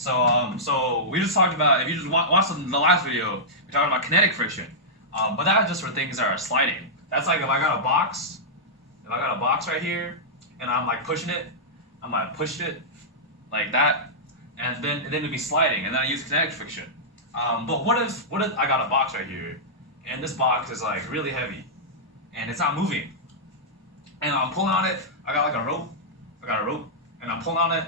So we just talked about, if you just watch the last video, we talked about kinetic friction. But that's just for things that are sliding. That's like if I got a box right here, and I'm like pushing it, I'm like pushing it like that, and then it'd be sliding, and then I use kinetic friction. But what if I got a box right here, and this box is like really heavy, and it's not moving, and I'm pulling on it. I got a rope, and I'm pulling on it.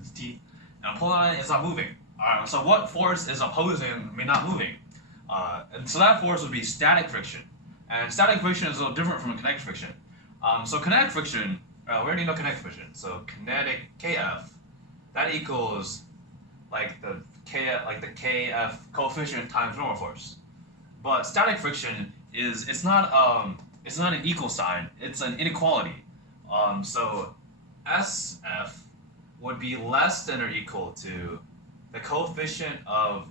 This teeth. And I'm pulling on it, it's not moving. Alright, so what force is opposing me not moving? And so that force would be static friction. And static friction is a little different from kinetic friction. So kinetic friction, we already know kinetic friction. So kinetic KF, that equals like the KF coefficient times normal force. But static friction it's not an equal sign, it's an inequality. So SF would be less than or equal to the coefficient of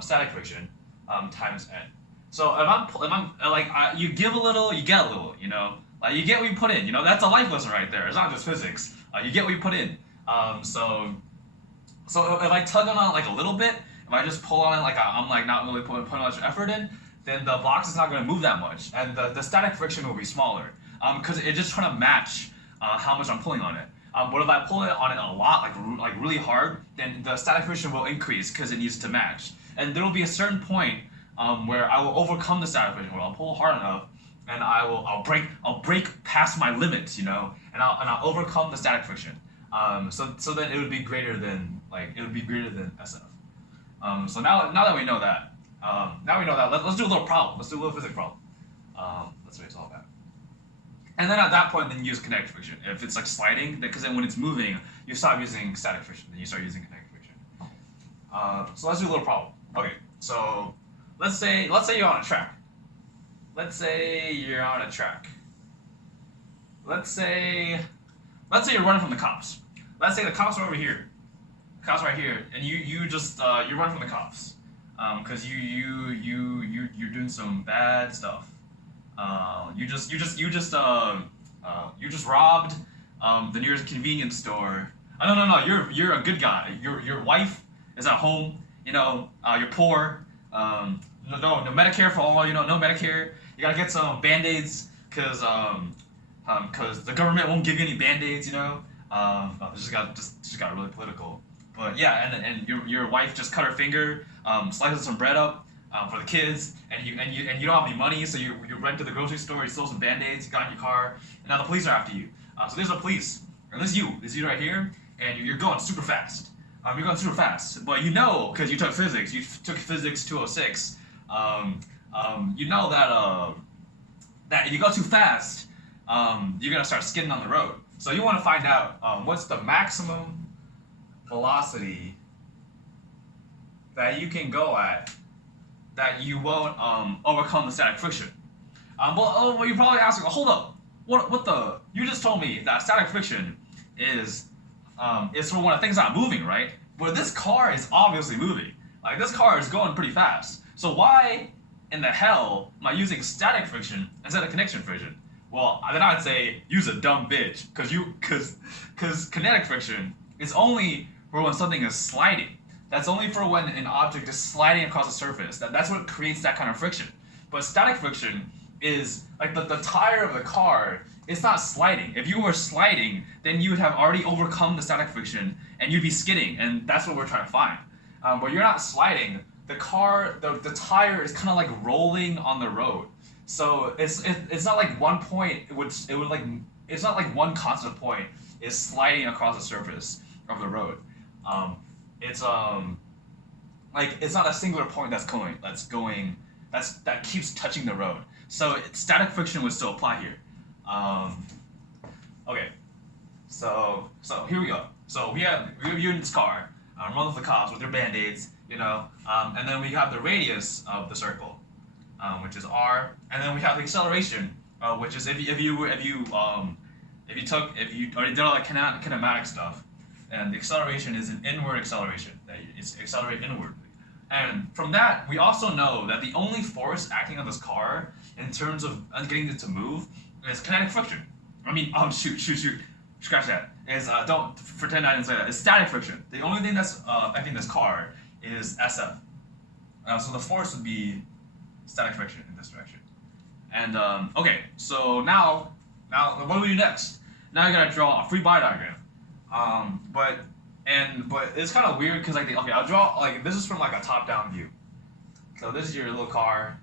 static friction times n. So if I'm like you give a little, you get a little. You know, like you get what you put in. You know, that's a life lesson right there. It's not just physics. You get what you put in. So if I tug on it like a little bit, if I just pull on it like I'm like not really putting much effort in, then the box is not going to move that much, and the static friction will be smaller because it's just trying to match how much I'm pulling on it. But if I pull it on it a lot, like really hard, then the static friction will increase because it needs to match. And there will be a certain point where I will overcome the static friction, where I'll pull hard enough, and I'll break past my limits, you know, and I'll overcome the static friction. So then it would be greater than SF. So now that we know that, let's do a little problem. Let's do a little physics problem. Let's resolve that. And then at that point, then use kinetic friction. If it's like sliding, because then when it's moving, you stop using static friction, then you start using kinetic friction. So let's do a little problem. Okay, so let's say you're on a track. Let's say you're running from the cops. Let's say the cops are over here. The cops right here, and you just you run from the cops, because you're doing some bad stuff. You just robbed the nearest convenience store. No, you're a good guy. Your wife is at home. You know, you're poor. No Medicare for all. You know, no Medicare. You gotta get some Band-Aids because the government won't give you any Band-Aids. You know, this just got really political. But yeah, and your wife just cut her finger, slices some bread up. For the kids, and you don't have any money, so you run to the grocery store, you stole some Band-Aids, you got in your car, and now the police are after you. So there's the police, and this is you right here, and you're going super fast. But you know, because you took physics 206, you know that if you go too fast, you're gonna start skidding on the road. So you want to find out what's the maximum velocity that you can go at that you won't overcome the static friction. Well, you're probably asking, hold up, what the? You just told me that static friction is for when a thing's not moving, right? But this car is obviously moving. Like this car is going pretty fast. So why in the hell am I using static friction instead of kinetic friction? Well, then I'd say use a dumb bitch, because kinetic friction is only for when something is sliding. That's only for when an object is sliding across a surface. That's what creates that kind of friction. But static friction is like the tire of the car. It's not sliding. If you were sliding, then you would have already overcome the static friction and you'd be skidding, and that's what we're trying to find. But you're not sliding. The car, the tire is kind of like rolling on the road. So it's not like one point. It's not like one constant point is sliding across the surface of the road. It's not a singular point that keeps touching the road. So static friction would still apply here. Okay, so here we go. So we have you in this car, run with the cops with your Band-Aids, you know, and then we have the radius of the circle, which is r, and then we have the acceleration, which is if you already did all the kinematic stuff. And the acceleration is an inward acceleration. It's accelerate inwardly. And from that, we also know that the only force acting on this car in terms of getting it to move is kinetic friction. I mean, shoot. scratch that. Is don't pretend I didn't say that. It's static friction. The only thing that's affecting this car is SF. So the force would be static friction in this direction. And okay, so now what do we do next? Now you gotta draw a free body diagram. But it's kind of weird because okay, I'll draw this is from a top-down view. So this is your little car.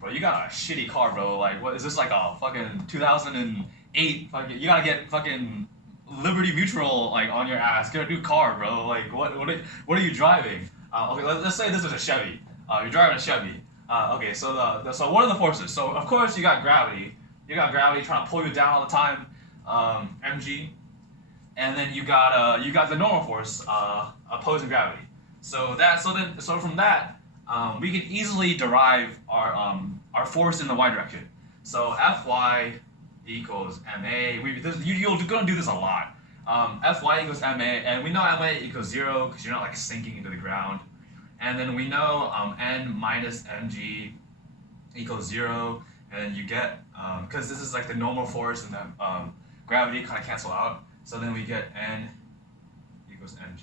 Bro, you got a shitty car, bro. What is this, a fucking 2008? Fucking, you gotta get fucking Liberty Mutual on your ass. Get a new car, bro. What are you driving? Okay, let's say this is a Chevy. You're driving a Chevy. Okay, so so what are the forces? So of course you got gravity. You got gravity trying to pull you down all the time, mg, and then you got the normal force, opposing gravity. So from that. We can easily derive our force in the y direction. So Fy equals ma. You're gonna do this a lot. Fy equals ma, and we know ma equals 0 because you're not sinking into the ground. And then we know n minus mg equals 0, and you get because this is the normal force and the gravity kind of cancel out. So then we get n equals mg,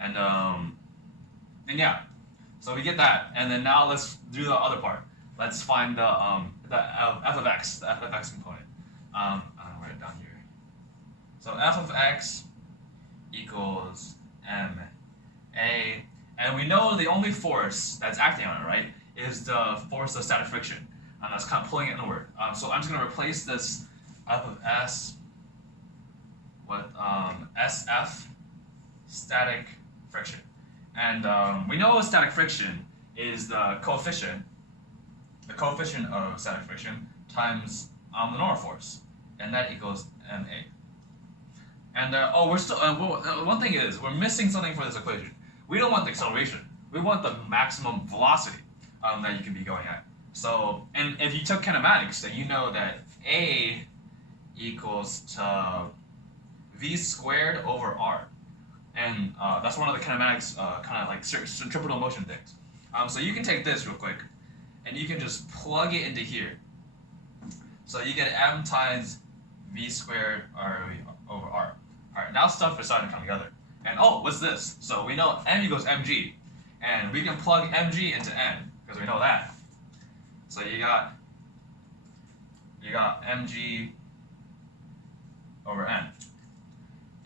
and yeah, so we get that, and then now let's do the other part. Let's find the f of x, the f of x component. I'll write it down here. So f of x equals ma, and we know the only force that's acting on it, right, is the force of static friction. That's kind of pulling it inward. So I'm just going to replace this f of s with sf, static friction. And we know static friction is the coefficient of static friction times the normal force, and that equals ma. And we're still one thing is we're missing something for this equation. We don't want the acceleration. We want the maximum velocity that you can be going at. So, and if you took kinematics, then you know that a equals to v squared over r. And that's one of the kinematics kind of centripetal motion things. So you can take this real quick, and you can just plug it into here. So you get m times v squared over r. All right, now stuff is starting to come together. And what's this? So we know m equals mg, and we can plug mg into n because we know that. So you got mg over n.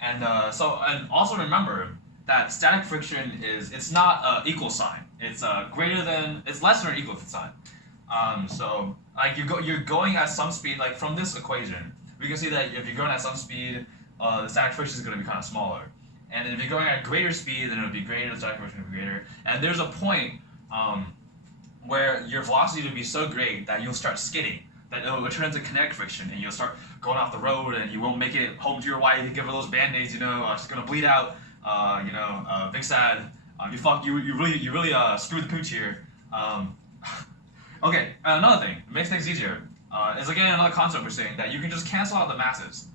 And and also remember that static friction it's not an equal sign. It's it's less than or equal to sign. So you're going at some speed. From this equation, we can see that if you're going at some speed, the static friction is going to be kind of smaller. And if you're going at greater speed, then it'll be greater. The static friction will be greater. And there's a point where your velocity will be so great that you'll start skidding. That it'll turn into kinetic friction, and you'll start going off the road, and you won't make it home to your wife. You give her those band-aids, she's gonna bleed out. Big sad. You really screwed the pooch here. Okay, another thing that makes things easier is again another concept we're saying that you can just cancel out the masses.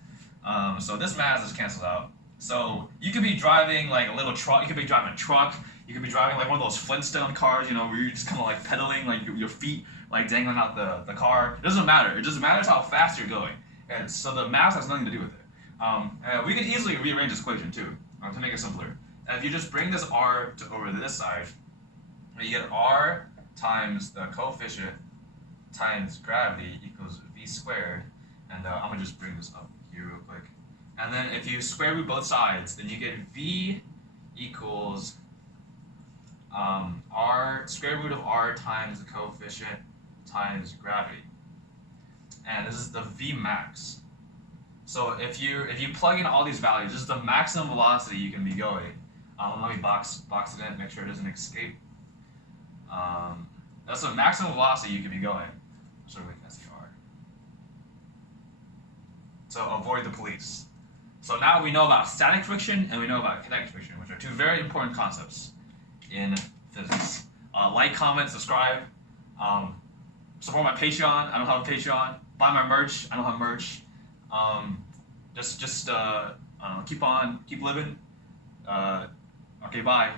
So this mass is canceled out. So you could be driving a little truck. You could be driving a truck. You could be driving one of those Flintstone cars, where you're just kind of pedaling, your feet dangling out the car. It doesn't matter. It just matters how fast you're going. And so the mass has nothing to do with it. We can easily rearrange this equation too to make it simpler. And if you just bring this r over to this side, you get r times the coefficient times gravity equals v squared. And I'm gonna just bring this up here real quick. And then if you square root both sides, then you get v equals square root of r times the coefficient times gravity, and this is the v max. So if you plug in all these values, this is the maximum velocity you can be going. Let me box it in, make sure it doesn't escape. That's the maximum velocity you can be going. So we can see r. So avoid the police. So now we know about static friction and we know about kinetic friction, which are two very important concepts in physics. Like, comment, subscribe. Support my Patreon. I don't have a Patreon. Buy my merch. I don't have merch. Keep living. Okay, bye.